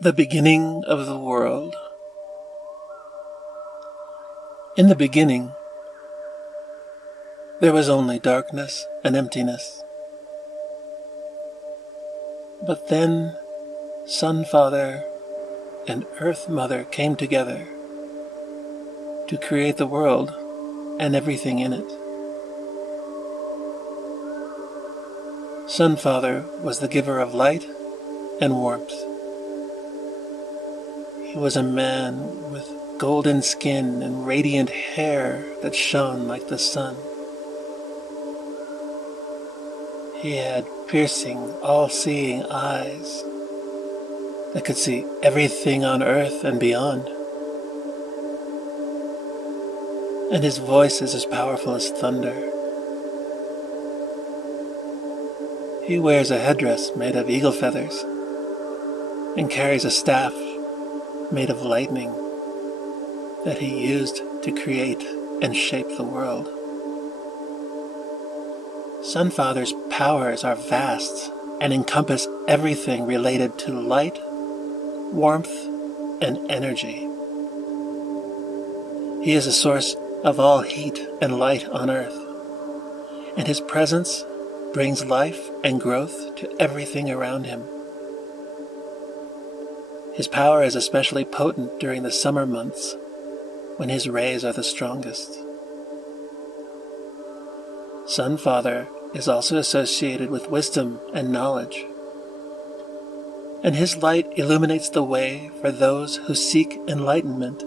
The beginning of the world. In the beginning, there was only darkness and emptiness. But then Sun Father and Earth Mother came together to create the world and everything in it. Sun Father was the giver of light and warmth. He was a man with golden skin and radiant hair that shone like the sun. He had piercing, all-seeing eyes that could see everything on earth and beyond. And his voice is as powerful as thunder. He wears a headdress made of eagle feathers and carries a staff made of lightning that he used to create and shape the world. Sun Father's powers are vast and encompass everything related to light, warmth, and energy. He is a source of all heat and light on earth, and his presence brings life and growth to everything around him. His power is especially potent during the summer months, when his rays are the strongest. Sun Father is also associated with wisdom and knowledge, and his light illuminates the way for those who seek enlightenment.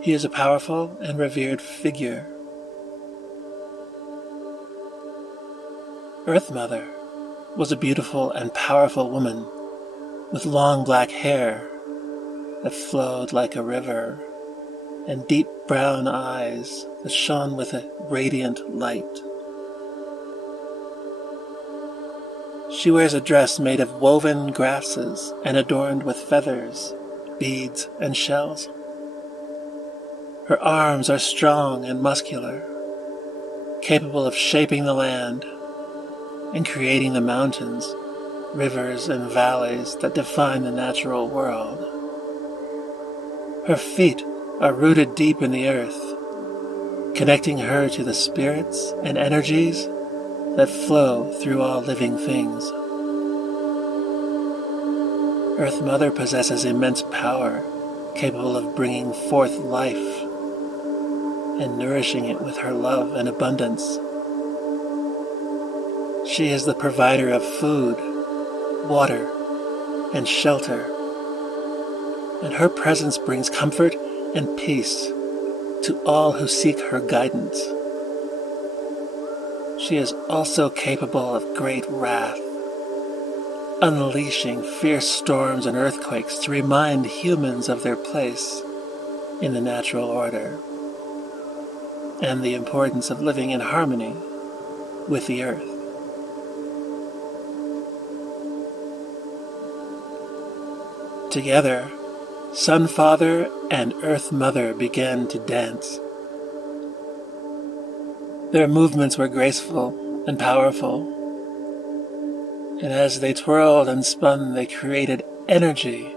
He is a powerful and revered figure. Earth Mother was a beautiful and powerful woman with long black hair that flowed like a river and deep brown eyes that shone with a radiant light. She wears a dress made of woven grasses and adorned with feathers, beads, and shells. Her arms are strong and muscular, capable of shaping the land and creating the mountains, rivers, and valleys that define the natural world. Her feet are rooted deep in the earth, connecting her to the spirits and energies that flow through all living things. Earth Mother possesses immense power, capable of bringing forth life and nourishing it with her love and abundance. She is the provider of food, water, and shelter, and her presence brings comfort and peace to all who seek her guidance. She is also capable of great wrath, unleashing fierce storms and earthquakes to remind humans of their place in the natural order and the importance of living in harmony with the earth. Together, Sun Father and Earth Mother began to dance. Their movements were graceful and powerful, and as they twirled and spun, they created energy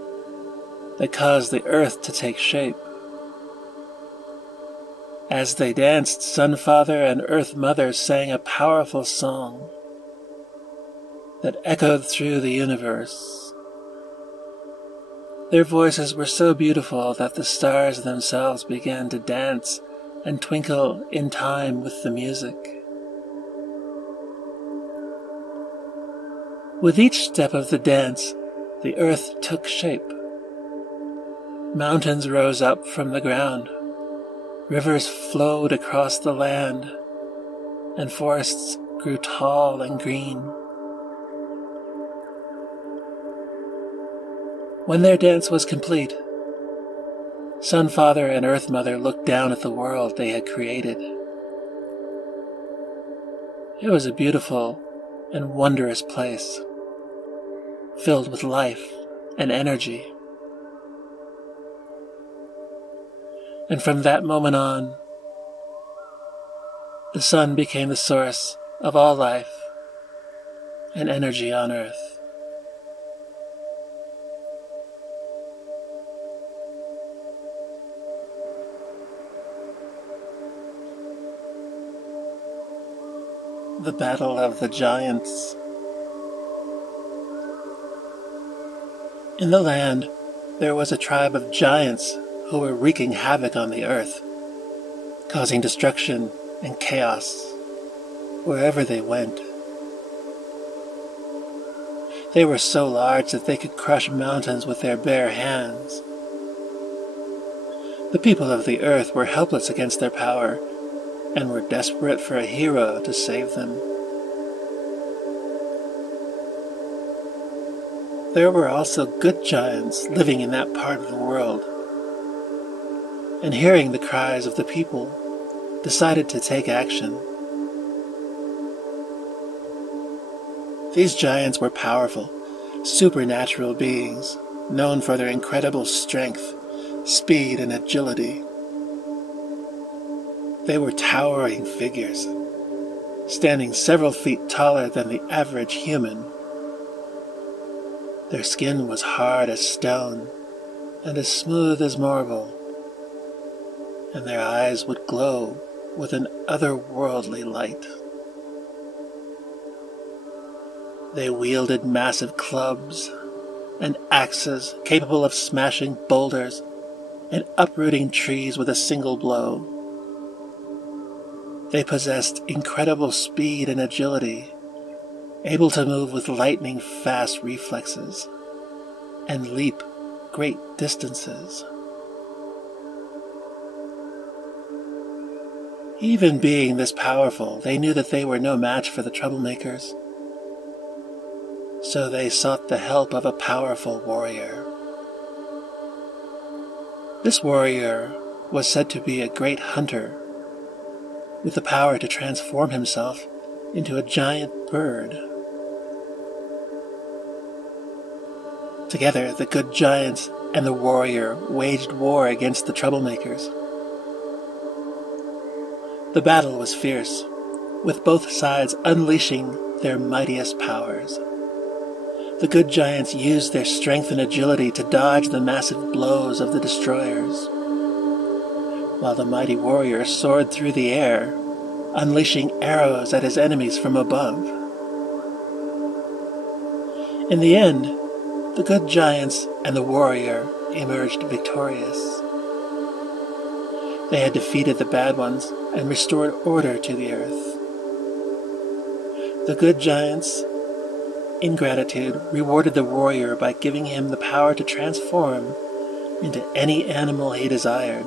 that caused the earth to take shape. As they danced, Sun Father and Earth Mother sang a powerful song that echoed through the universe. Their voices were so beautiful that the stars themselves began to dance and twinkle in time with the music. With each step of the dance, the earth took shape. Mountains rose up from the ground, rivers flowed across the land, and forests grew tall and green. When their dance was complete, Sun Father and Earth Mother looked down at the world they had created. It was a beautiful and wondrous place, filled with life and energy. And from that moment on, the sun became the source of all life and energy on earth. The Battle of the Giants. In the land, there was a tribe of giants who were wreaking havoc on the earth, causing destruction and chaos wherever they went. They were so large that they could crush mountains with their bare hands. The people of the earth were helpless against their power and were desperate for a hero to save them. There were also good giants living in that part of the world, and hearing the cries of the people, decided to take action. These giants were powerful, supernatural beings, known for their incredible strength, speed, and agility. They were towering figures, standing several feet taller than the average human. Their skin was hard as stone and as smooth as marble, and their eyes would glow with an otherworldly light. They wielded massive clubs and axes capable of smashing boulders and uprooting trees with a single blow. They possessed incredible speed and agility, able to move with lightning-fast reflexes and leap great distances. Even being this powerful, they knew that they were no match for the troublemakers. So they sought the help of a powerful warrior. This warrior was said to be a great hunter, with the power to transform himself into a giant bird. Together, the good giants and the warrior waged war against the troublemakers. The battle was fierce, with both sides unleashing their mightiest powers. The good giants used their strength and agility to dodge the massive blows of the destroyers, while the mighty warrior soared through the air, unleashing arrows at his enemies from above. In the end, the good giants and the warrior emerged victorious. They had defeated the bad ones and restored order to the earth. The good giants, in gratitude, rewarded the warrior by giving him the power to transform into any animal he desired.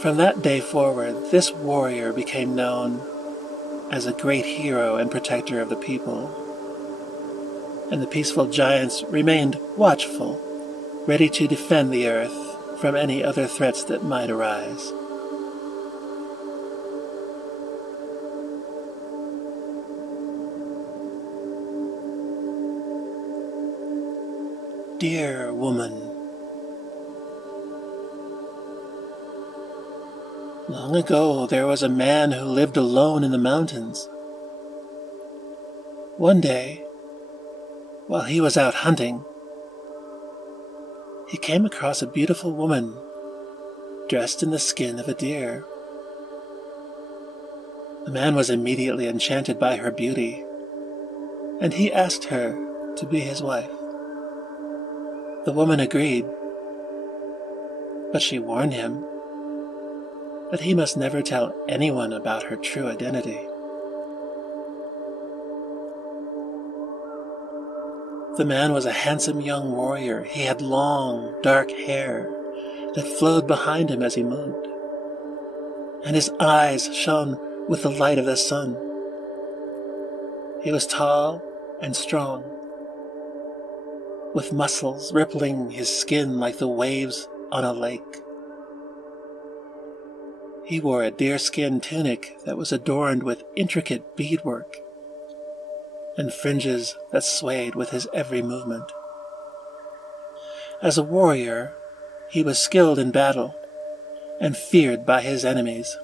From that day forward, this warrior became known as a great hero and protector of the people, and the peaceful giants remained watchful, ready to defend the earth from any other threats that might arise. Dear woman, long ago there was a man who lived alone in the mountains. One day, while he was out hunting, he came across a beautiful woman dressed in the skin of a deer. The man was immediately enchanted by her beauty, and he asked her to be his wife. The woman agreed, but she warned him that he must never tell anyone about her true identity. The man was a handsome young warrior. He had long, dark hair that flowed behind him as he moved, and his eyes shone with the light of the sun. He was tall and strong, with muscles rippling his skin like the waves on a lake. He wore a deerskin tunic that was adorned with intricate beadwork and fringes that swayed with his every movement. As a warrior, he was skilled in battle and feared by his enemies.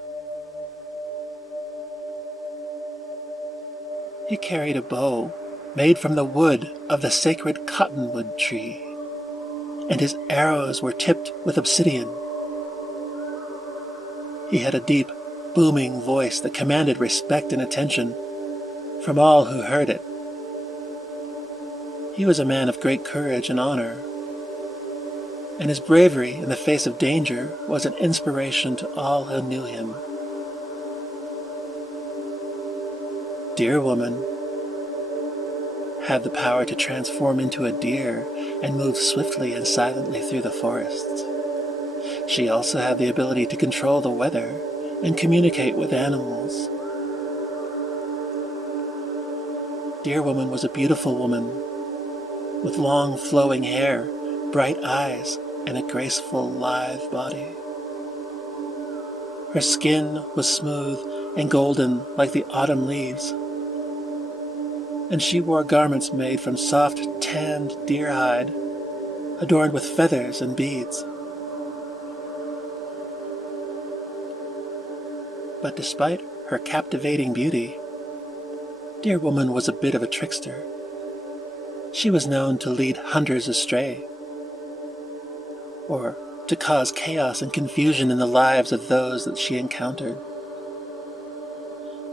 He carried a bow made from the wood of the sacred cottonwood tree, and his arrows were tipped with obsidian. He had a deep, booming voice that commanded respect and attention from all who heard it. He was a man of great courage and honor, and his bravery in the face of danger was an inspiration to all who knew him. Deer Woman had the power to transform into a deer and move swiftly and silently through the forests. She also had the ability to control the weather and communicate with animals. Deer Woman was a beautiful woman with long flowing hair, bright eyes, and a graceful, lithe body. Her skin was smooth and golden like the autumn leaves, and she wore garments made from soft, tanned deer hide, adorned with feathers and beads. But despite her captivating beauty, Deer Woman was a bit of a trickster. She was known to lead hunters astray, or to cause chaos and confusion in the lives of those that she encountered.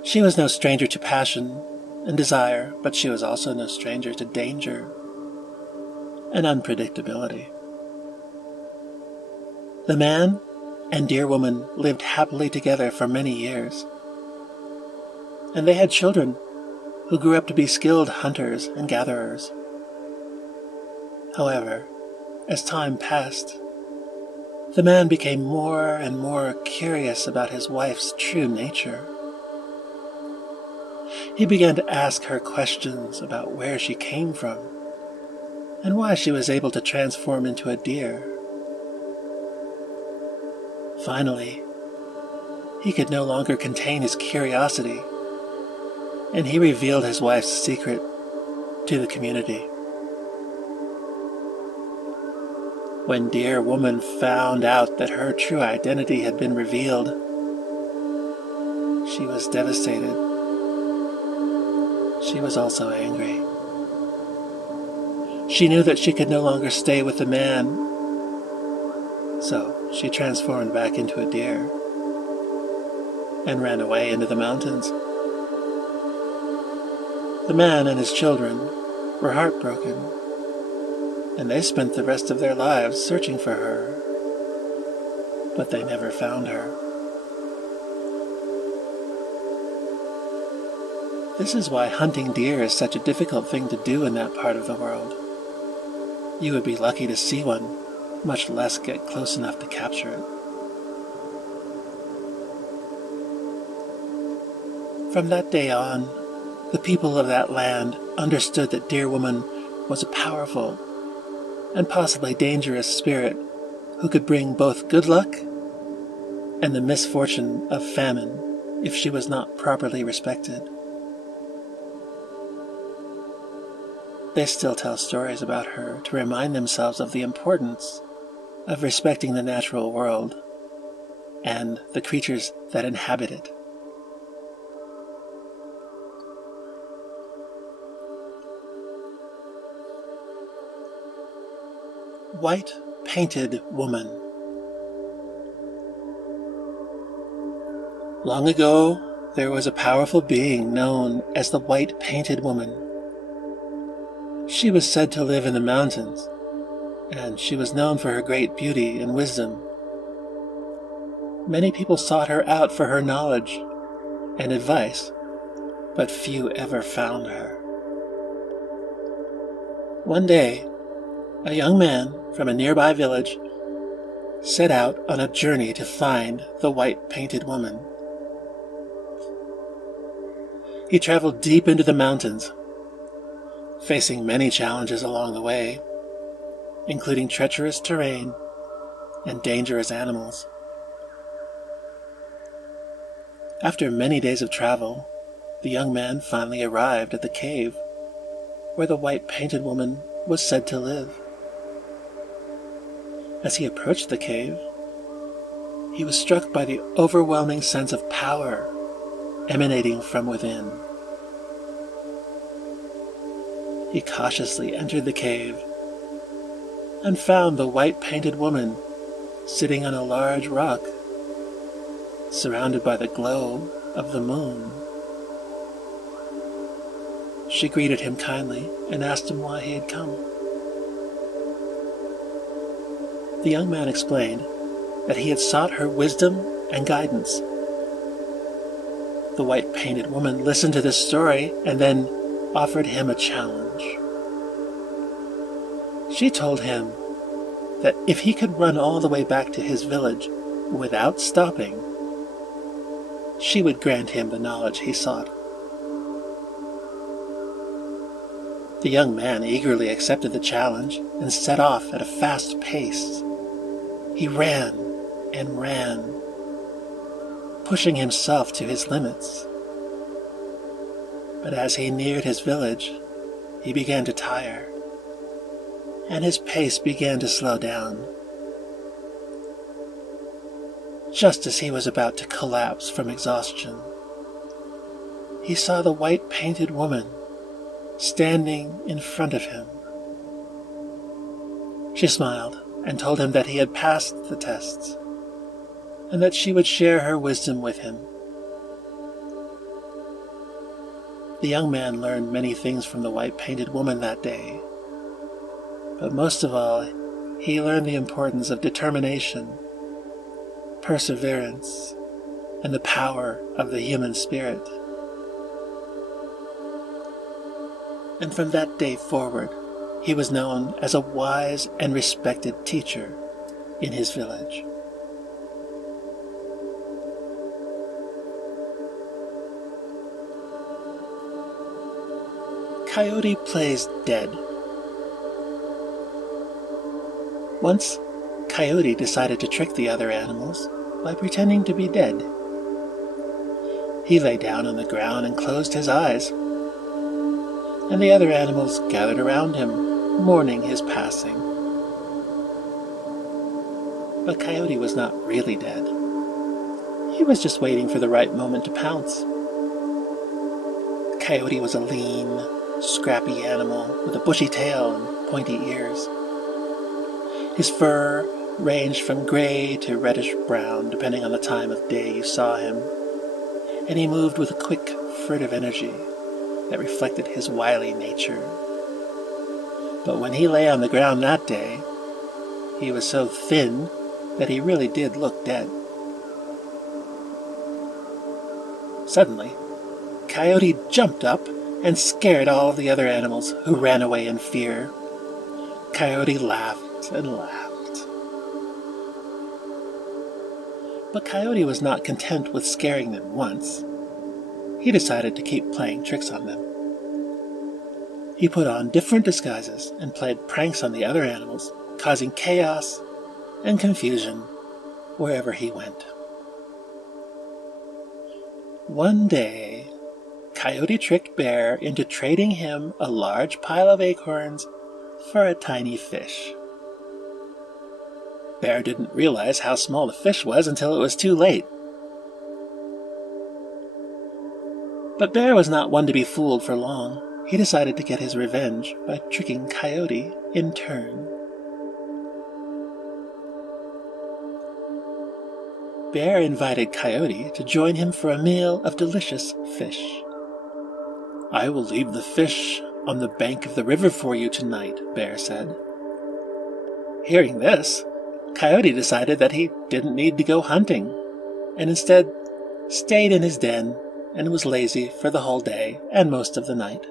She was no stranger to passion and desire, but she was also no stranger to danger and unpredictability. The man and Deer Woman lived happily together for many years, and they had children who grew up to be skilled hunters and gatherers. However, as time passed, the man became more and more curious about his wife's true nature. He began to ask her questions about where she came from and why she was able to transform into a deer. Finally, he could no longer contain his curiosity, and he revealed his wife's secret to the community. When Deer Woman found out that her true identity had been revealed, she was devastated. She was also angry. She knew that she could no longer stay with the man, so she transformed back into a deer and ran away into the mountains. The man and his children were heartbroken, and they spent the rest of their lives searching for her, but they never found her. This is why hunting deer is such a difficult thing to do in that part of the world. You would be lucky to see one, much less get close enough to capture it. From that day on, the people of that land understood that Deer Woman was a powerful and possibly dangerous spirit who could bring both good luck and the misfortune of famine if she was not properly respected. They still tell stories about her to remind themselves of the importance of respecting the natural world and the creatures that inhabit it. White Painted Woman. Long ago, there was a powerful being known as the White Painted Woman. She was said to live in the mountains, and she was known for her great beauty and wisdom. Many people sought her out for her knowledge and advice, but few ever found her. One day, a young man from a nearby village set out on a journey to find the White Painted Woman. He traveled deep into the mountains, facing many challenges along the way, including treacherous terrain and dangerous animals. After many days of travel, the young man finally arrived at the cave where the White Painted Woman was said to live. As he approached the cave, he was struck by the overwhelming sense of power emanating from within. He cautiously entered the cave and found the White Painted Woman sitting on a large rock. surrounded by the glow of the moon. She greeted him kindly and asked him why he had come. The young man explained that he had sought her wisdom and guidance. The white-painted woman listened to this story and then offered him a challenge. She told him that if he could run all the way back to his village without stopping, she would grant him the knowledge he sought. The young man eagerly accepted the challenge and set off at a fast pace. He ran and ran, pushing himself to his limits. But as he neared his village, he began to tire, and his pace began to slow down. Just as he was about to collapse from exhaustion, he saw the white-painted woman standing in front of him. She smiled and told him that he had passed the tests, and that she would share her wisdom with him. The young man learned many things from the white-painted woman that day, but most of all, he learned the importance of determination, perseverance, and the power of the human spirit. And from that day forward, he was known as a wise and respected teacher in his village. Coyote Plays Dead. Once, Coyote decided to trick the other animals by pretending to be dead. He lay down on the ground and closed his eyes, and the other animals gathered around him, mourning his passing. But Coyote was not really dead. He was just waiting for the right moment to pounce. Coyote was a lean, scrappy animal with a bushy tail and pointy ears. His fur ranged from gray to reddish-brown, depending on the time of day you saw him, and he moved with a quick, furtive energy that reflected his wily nature. But when he lay on the ground that day, he was so thin that he really did look dead. Suddenly, Coyote jumped up and scared all of the other animals, who ran away in fear. Coyote laughed and laughed. But Coyote was not content with scaring them once. He decided to keep playing tricks on them. He put on different disguises and played pranks on the other animals, causing chaos and confusion wherever he went. One day, Coyote tricked Bear into trading him a large pile of acorns for a tiny fish. Bear didn't realize how small the fish was until it was too late. But Bear was not one to be fooled for long. He decided to get his revenge by tricking Coyote in turn. Bear invited Coyote to join him for a meal of delicious fish. "I will leave the fish on the bank of the river for you tonight," Bear said. Hearing this, Coyote decided that he didn't need to go hunting, and instead stayed in his den and was lazy for the whole day and most of the night.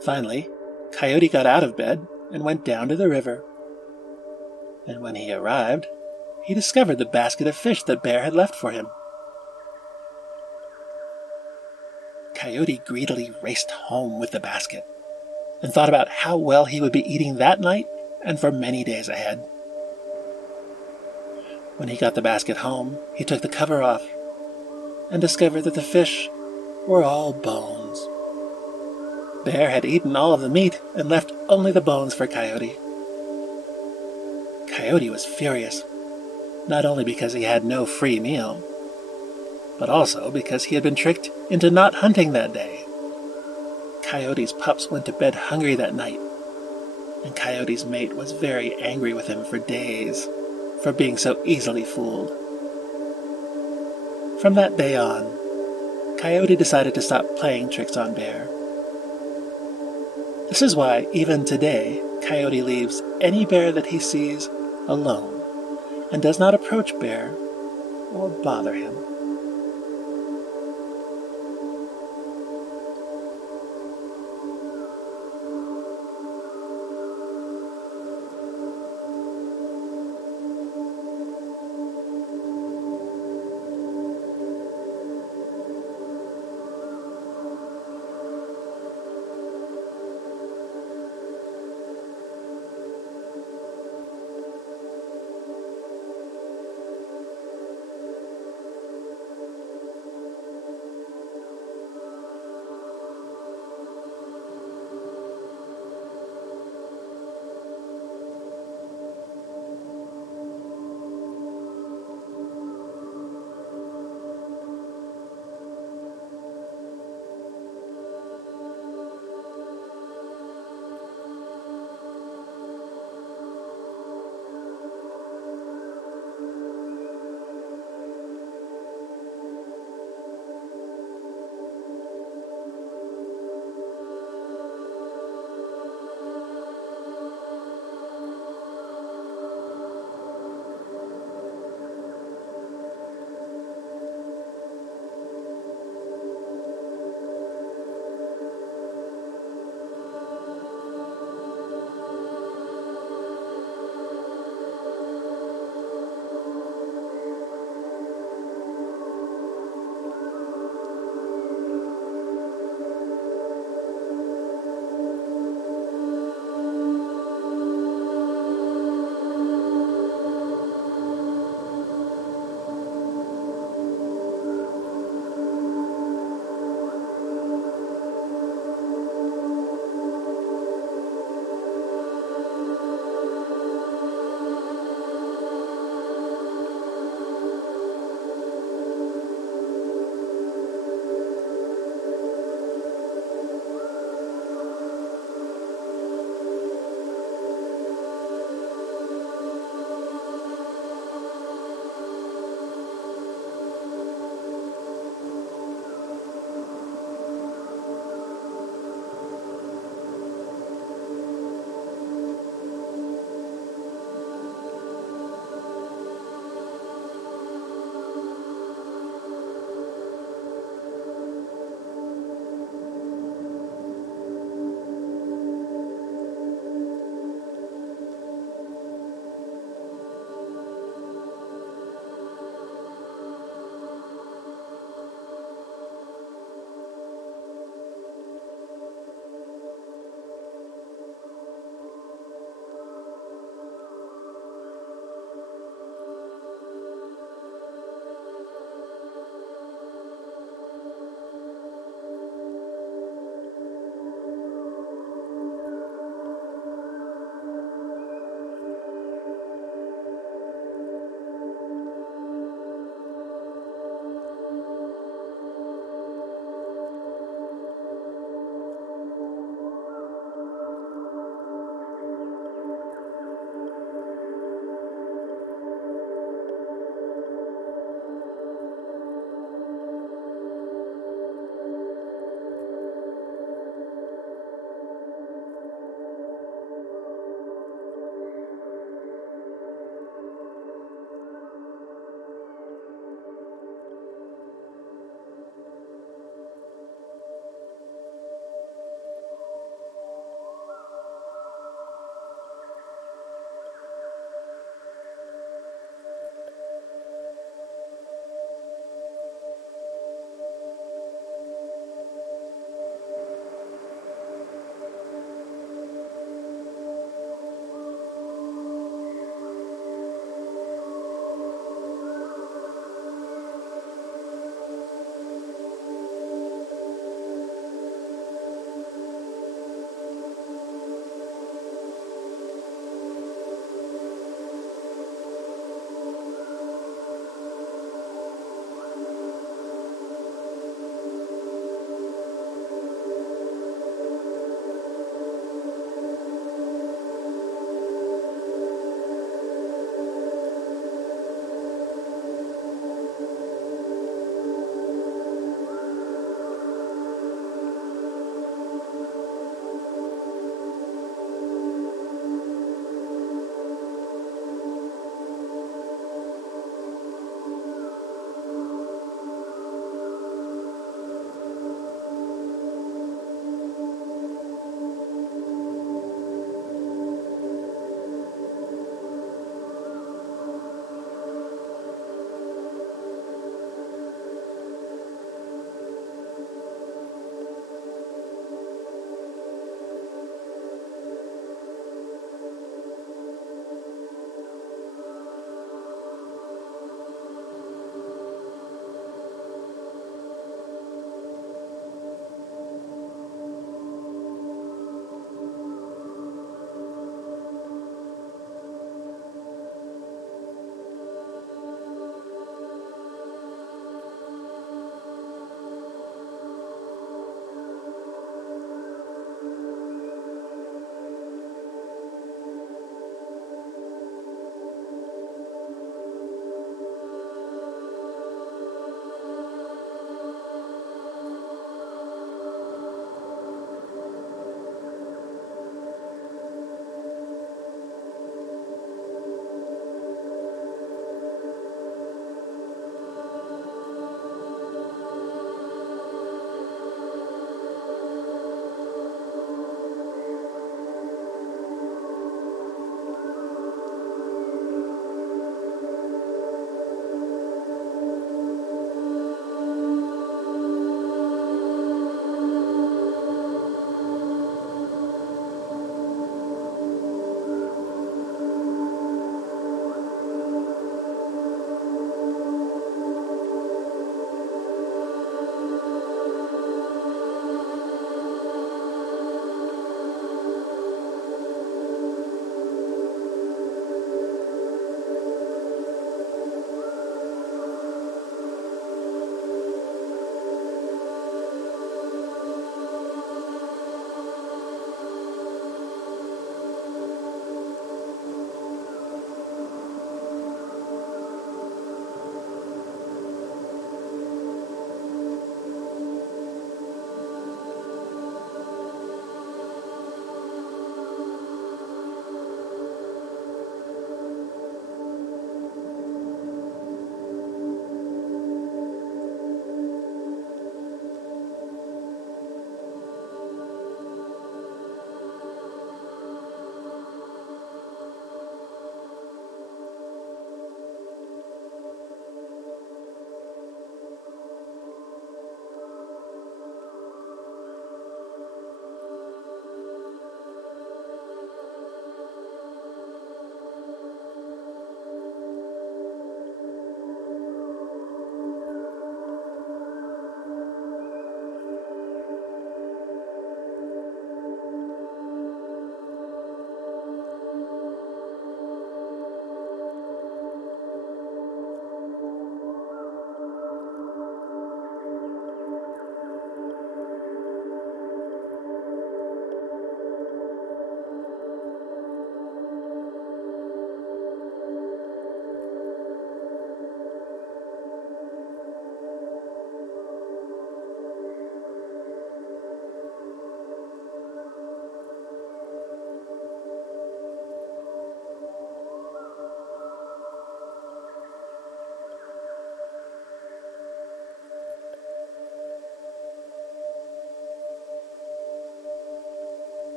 Finally, Coyote got out of bed and went down to the river. And when he arrived, he discovered the basket of fish that Bear had left for him. Coyote greedily raced home with the basket and thought about how well he would be eating that night and for many days ahead. When he got the basket home, he took the cover off and discovered that the fish were all bones. Bear had eaten all of the meat and left only the bones for Coyote. Coyote was furious, not only because he had no free meal, but also because he had been tricked into not hunting that day. Coyote's pups went to bed hungry that night, and Coyote's mate was very angry with him for days for being so easily fooled. From that day on, Coyote decided to stop playing tricks on Bear. This is why, even today, Coyote leaves any bear that he sees alone and does not approach Bear or bother him.